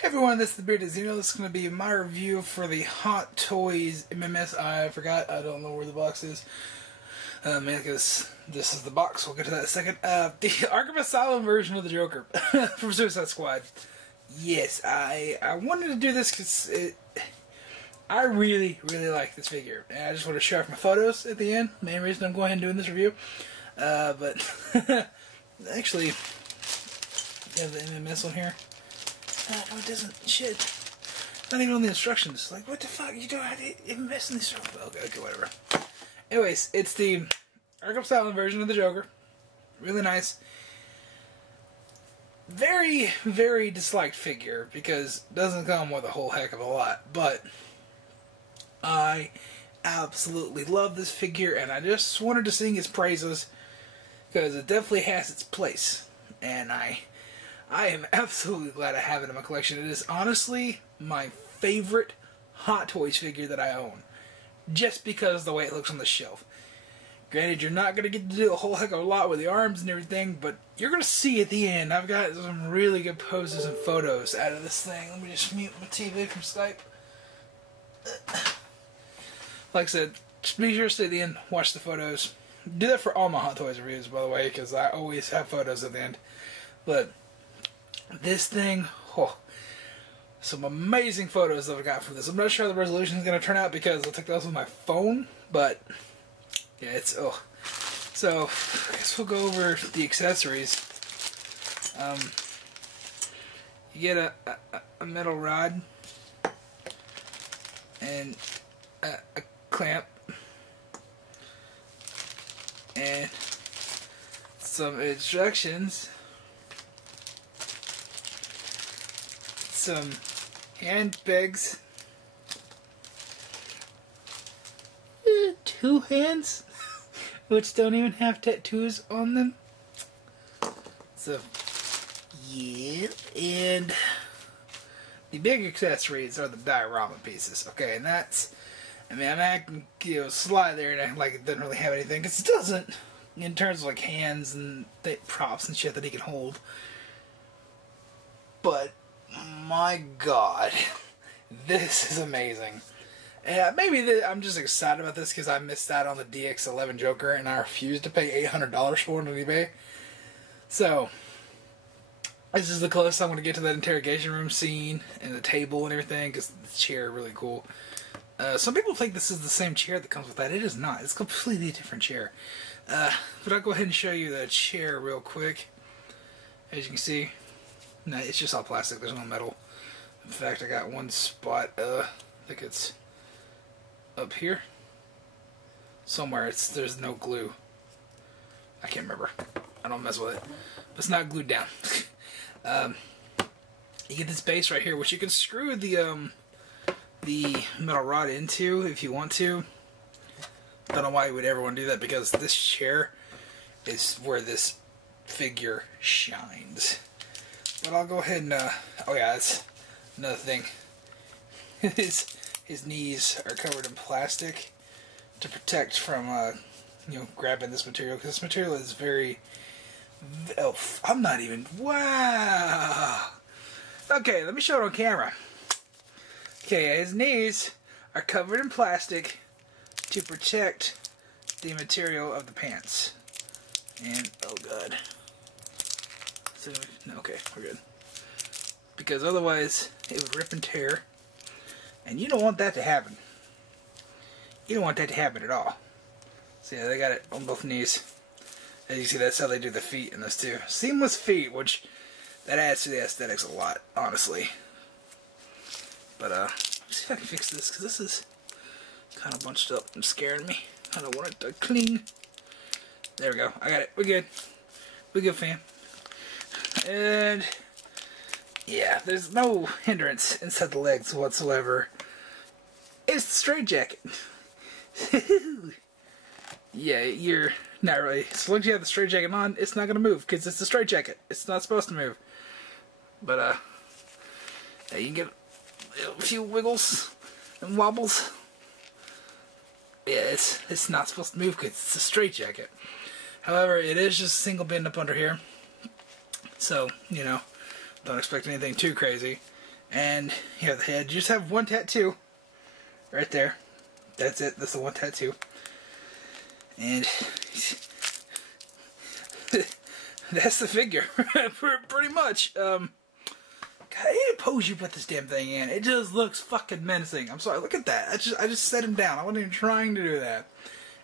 Hey everyone, this is the Bearded Zeno. This is going to be my review for the Hot Toys MMS. I forgot, I don't know where the box is. Because this is the box, we'll get to that in a second. The Arkham Asylum version of the Joker from Suicide Squad. Yes, I wanted to do this because I really like this figure. And I just want to show off my photos at the end. Main reason I'm going ahead and doing this review. But actually, you have the MMS on here. No, it doesn't. Shit. Not even on the instructions. Like, what the fuck? You don't have to invest in these. Okay, whatever. Anyways, it's the Arkham Asylum version of the Joker. Really nice. Very disliked figure because it doesn't come with a whole heck of a lot. But I absolutely love this figure, and I just wanted to sing its praises because it definitely has its place. And I am absolutely glad I have it in my collection. It is honestly my favorite Hot Toys figure that I own. Just because of the way it looks on the shelf. Granted, you're not going to get to do a whole heck of a lot with the arms and everything, but you're going to see at the end. I've got some really good poses and photos out of this thing. Let me just mute my TV from Skype. Like I said, just be sure to stay at the end, watch the photos. Do that for all my Hot Toys reviews, by the way, because I always have photos at the end. But this thing, oh, some amazing photos that I got from this. I'm not sure how the resolution is going to turn out because I took those with my phone, but yeah, it's, oh. So, I guess we'll go over the accessories. You get a metal rod and a clamp and some instructions. Some handbags, 2 hands, which don't even have tattoos on them. So, yeah, and the big accessories are the diorama pieces. Okay, and that's, I mean, I can slide there and act like it doesn't really have anything, because it doesn't, in terms of like hands and props and shit that he can hold. But my God, this is amazing. And maybe I'm just excited about this because I missed out on the DX11 Joker and I refused to pay $800 for it on eBay. So, this is the closest I'm going to get to that interrogation room scene and the table and everything because the chair is really cool. Some people think this is the same chair that comes with that. It is not. It's a completely different chair. But I'll go ahead and show you the chair real quick. As you can see, no, it's just all plastic. There's no metal. In fact, I got one spot. I think it's up here somewhere. There's no glue. I can't remember. I don't mess with it. But it's not glued down. You get this base right here, which you can screw the metal rod into if you want to. Don't know why you would ever want to do that because this chair is where this figure shines. But I'll go ahead and, oh yeah, that's another thing. His knees are covered in plastic to protect from, grabbing this material. Because this material is very, oh, I'm not even, wow. Okay, let me show it on camera. Okay, his knees are covered in plastic to protect the material of the pants. And, oh God. So, okay, we're good. Because otherwise, it would rip and tear. And you don't want that to happen. You don't want that to happen at all. So yeah, they got it on both knees. As you see, that's how they do the feet in this too. Seamless feet, which, that adds to the aesthetics a lot, honestly. But, let's see if I can fix this, because this is kind of bunched up and scaring me. I don't want it to cling. There we go. I got it. We're good. We're good, fam. And yeah, there's no hindrance inside the legs whatsoever. It's the straitjacket. Yeah, you're not really. As long as you have the straitjacket on, it's not gonna move because it's a straitjacket. It's not supposed to move. But yeah, you can get a few wiggles and wobbles. Yeah, it's not supposed to move because it's a straitjacket. However, it is just a single bend up under here. So, don't expect anything too crazy. And you have the head. You just have one tattoo right there. That's it. That's the one tattoo. And that's the figure, pretty much. God, any pose you put this damn thing in, it just looks fucking menacing. I'm sorry, look at that. I just set him down. I wasn't even trying to do that.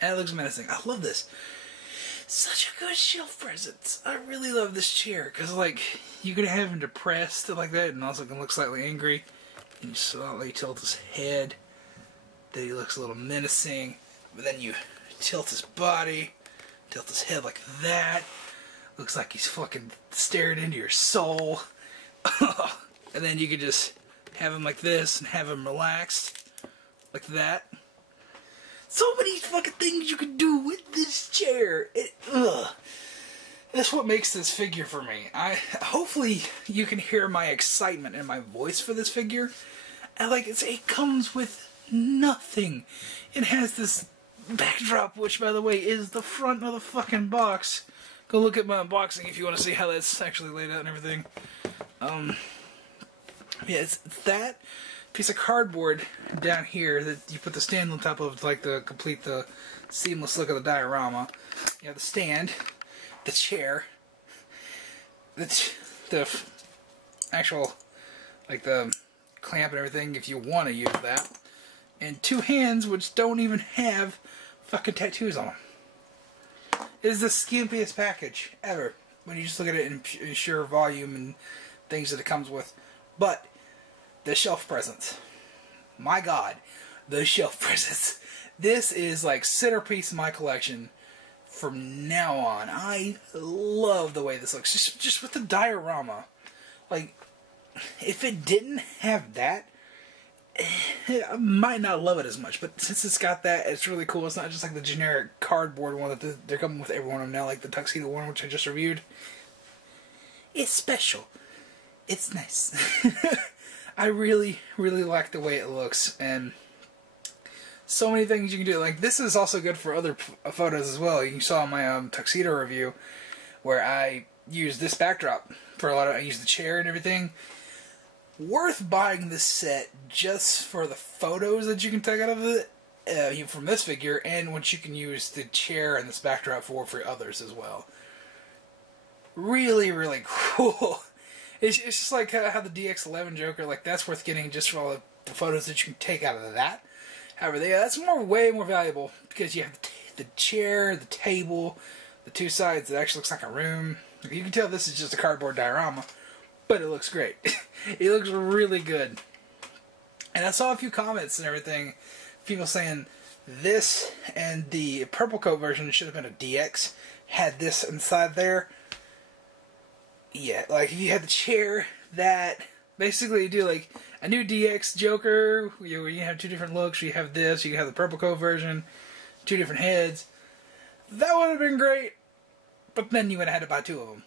And it looks menacing. I love this. Such a good shelf presence. I really love this chair, because, like, you could have him depressed like that, and also can look slightly angry. And you slightly tilt his head. Then he looks a little menacing. But then you tilt his body, tilt his head like that. Looks like he's fucking staring into your soul. And then you could just have him like this and have him relaxed like that. So many fucking things you can do with this chair. That's what makes this figure for me. Hopefully you can hear my excitement in my voice for this figure. And like it comes with nothing. It has this backdrop, which by the way is the front of the fucking box. Go look at my unboxing if you want to see how that's actually laid out and everything. Yeah, it's that piece of cardboard down here that you put the stand on top of, like, to complete the seamless look of the diorama. You have the stand, the chair, the actual, like, the clamp and everything if you want to use that, and two hands which don't even have fucking tattoos on them. It is the skimpiest package ever when you just look at it in sheer volume and things that it comes with. But the shelf presence, my God, the shelf presence. This is like centerpiece of my collection from now on. I love the way this looks, just with the diorama. Like, if it didn't have that, I might not love it as much, but since it's got that, it's really cool. It's not just like the generic cardboard one that they're coming with every one of them now, like the tuxedo one, which I just reviewed. It's special. It's nice. I really, really like the way it looks, and so many things you can do. Like, this is also good for other photos as well. You saw my tuxedo review, where I used this backdrop for a lot of, I used the chair and everything. Worth buying this set just for the photos that you can take out of it from this figure, and what you can use the chair and this backdrop for others as well. Really, really cool. It's just like how the DX11 Joker, like, that's worth getting just for all the photos that you can take out of that. However, that's way more valuable because you have the chair, the table, the two sides. It actually looks like a room. You can tell this is just a cardboard diorama, but it looks great. It looks really good. And I saw a few comments and everything, people saying this and the purple coat version should have been a DX, had this inside there. Yeah, like if you had the chair, that basically you do like a new DX Joker, where you have two different looks. You have this, you have the purple coat version, two different heads. That would have been great, but then you would have had to buy two of them.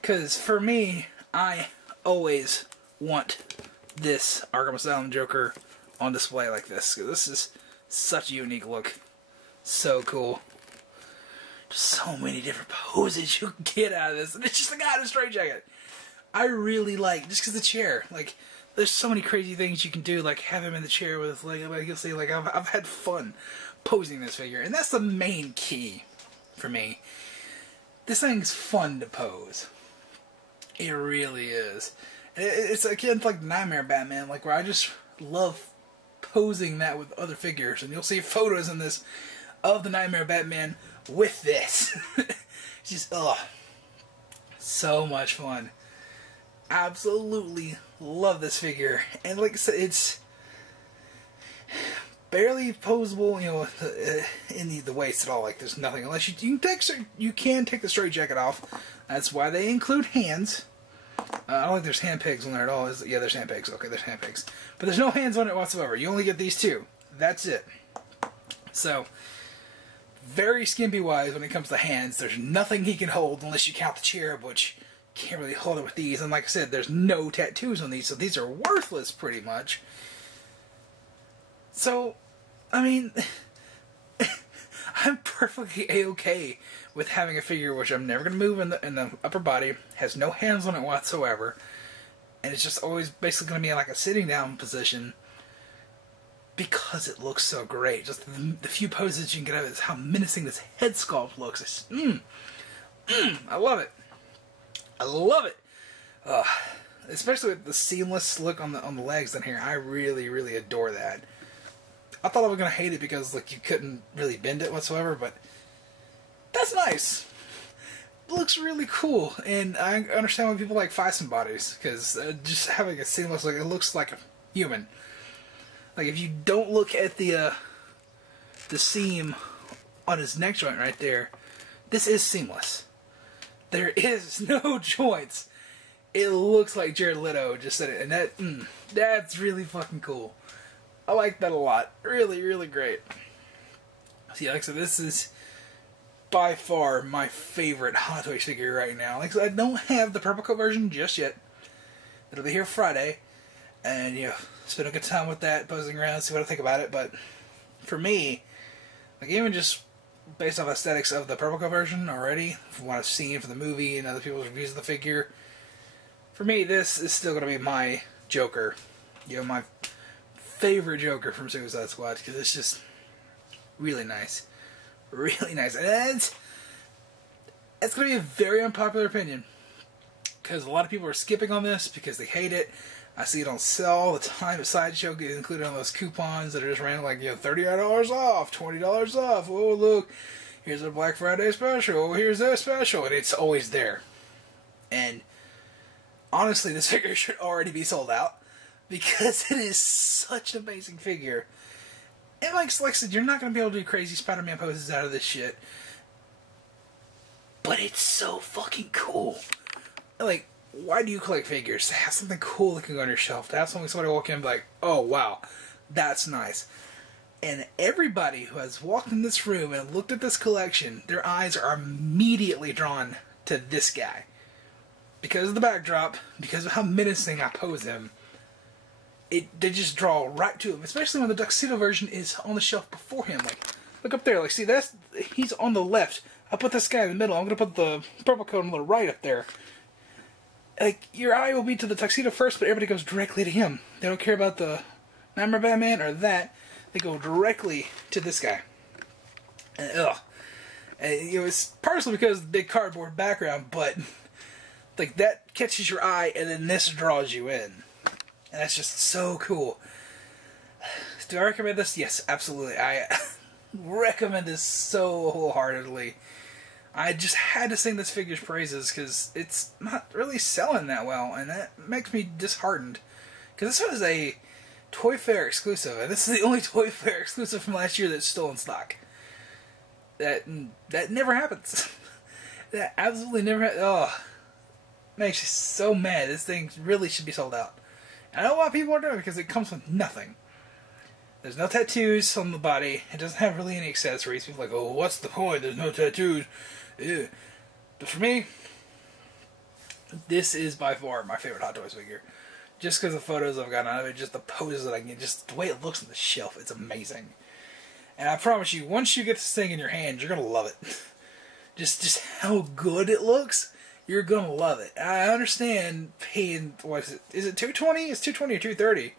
Because for me, I always want this Arkham Asylum Joker on display like this. This is such a unique look. So cool. Just so many different poses you can get out of this. And it's just a guy in a straitjacket. I really like, just because the chair, like, there's so many crazy things you can do, like have him in the chair with, like you'll see, like, I've had fun posing this figure. And that's the main key for me. This thing's fun to pose. It really is. It's again like Nightmare Batman, like, where I just love posing that with other figures. And you'll see photos in this of the Nightmare Batman with this. Just, so much fun. Absolutely love this figure. And like I said, it's barely posable, you know, in the waist at all. Like, there's nothing, unless you can take the straitjacket off. That's why they include hands. I don't think there's hand pegs on there at all. Yeah, there's hand pegs. Okay, there's hand pegs. But there's no hands on it whatsoever. You only get these two. That's it. So, very skimpy wise when it comes to hands. There's nothing he can hold unless you count the chair, which can't really hold it with these. And like I said, there's no tattoos on these, so these are worthless pretty much. So, I mean, I'm perfectly A-okay with having a figure which I'm never going to move in the upper body, has no hands on it whatsoever, and it's just always basically going to be in like a sitting down position because it looks so great. Just the few poses you can get out of it is how menacing this head sculpt looks. It's, I love it. I love it. Especially with the seamless look on the legs in here. I really, really adore that. I thought I was going to hate it because like you couldn't really bend it whatsoever, but that's nice. It looks really cool, and I understand why people like Fison bodies, because just having a seamless look, it looks like a human. Like if you don't look at the seam on his neck joint right there, this is seamless. There is no joints. It looks like Jared Leto just said it, and that's really fucking cool. I like that a lot. Really, really great. See, like I said, this is by far my favorite Hot Toys figure right now. Like I said, I don't have the purple coat version just yet. It'll be here Friday, and you know, spend a good time with that, posing around, see what I think about it. But for me, like even just based off aesthetics of the purple coat version already, from what I've seen from the movie and other people's reviews of the figure, for me, this is still going to be my Joker. You know, my favorite Joker from Suicide Squad, because it's just really nice. Really nice. And it's going to be a very unpopular opinion, because a lot of people are skipping on this because they hate it. I see it on sale all the time at Sideshow, get included on those coupons that are just random, like, you know, $30 off, $20 off. Oh, look, here's a Black Friday special. Oh, here's that special. And it's always there. And honestly, this figure should already be sold out, because it is such an amazing figure. And like I said, you're not going to be able to do crazy Spider-Man poses out of this shit. But it's so fucking cool. Like, why do you collect figures? To have something cool that can go on your shelf. To have somebody walk in and be like, oh wow, that's nice. And everybody who has walked in this room and looked at this collection, their eyes are immediately drawn to this guy. Because of the backdrop, because of how menacing I pose him, they just draw right to him. Especially when the tuxedo version is on the shelf before him. Like, look up there. Like, see, he's on the left. I put this guy in the middle. I'm gonna put the purple coat on the right up there. Like, your eye will be to the tuxedo first, but everybody goes directly to him. They don't care about the Nightmare Batman or that. They go directly to this guy. And, and, you know, it's partially because of the big cardboard background, but like that catches your eye, and then this draws you in. And that's just so cool. Do I recommend this? Yes, absolutely. I recommend this so wholeheartedly. I just had to sing this figure's praises because it's not really selling that well, and that makes me disheartened. Because this was a Toy Fair exclusive, and this is the only Toy Fair exclusive from last year that's still in stock. That never happens. That absolutely never happens. Oh, makes you so mad. This thing really should be sold out. And I know why people are doing it, because it comes with nothing. There's no tattoos on the body. It doesn't have really any accessories. People are like, oh, what's the point? There's no tattoos. Ew. But for me, this is by far my favorite Hot Toys figure. Just because the photos I've gotten out of it, just the poses that I can get, just the way it looks on the shelf, it's amazing. And I promise you, once you get this thing in your hand, you're going to love it. Just how good it looks, you're going to love it. I understand paying, what is it? Is it $220? It's $220 or $230.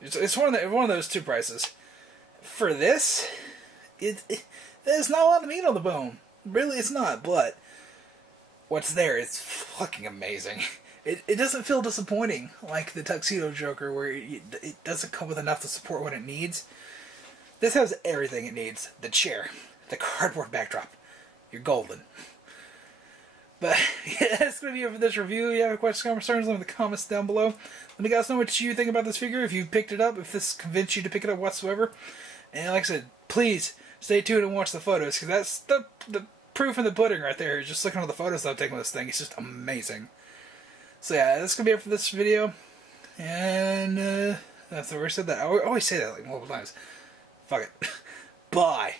It's one of those two prices. For this, there's not a lot of meat on the bone. Really, it's not, but what's there is fucking amazing. It doesn't feel disappointing like the Tuxedo Joker, where it doesn't come with enough to support what it needs. This has everything it needs. The chair, the cardboard backdrop. You're golden. But yeah, that's going to be it for this review. If you have any questions or concerns, leave them in the comments down below. Let me guys know what you think about this figure, if you picked it up, if this convinced you to pick it up whatsoever. And like I said, please stay tuned and watch the photos, because that's the proof in the pudding right there. Just looking at the photos that I've taken of this thing, it's just amazing. So yeah, that's going to be it for this video. And that's the way I said that. I always say that like multiple times. Fuck it. Bye.